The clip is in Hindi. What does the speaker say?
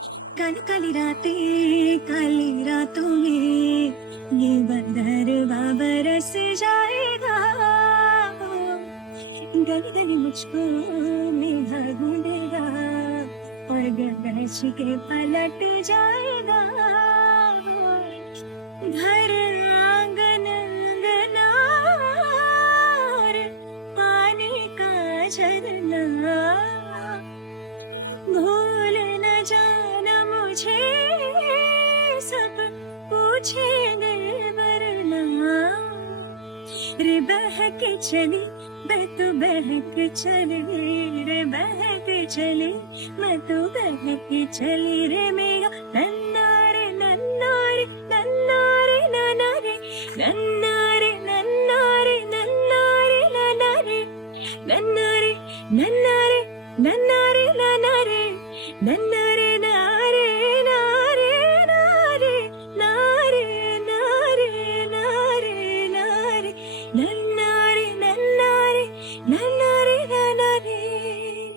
काली काली रातों में ये बंदरवा बरस जाएगा। गली गली मुझको निभा ढूंढेगा और गरज के पलट जाएगा। घर आंगन अंगना और पानी का झरना, भूल न जाना मुझे सब पूछेंगे वरना। रे बहक चली मैं तो बहक चली, रे बहक चली मैं तो बहक चली रे मेरा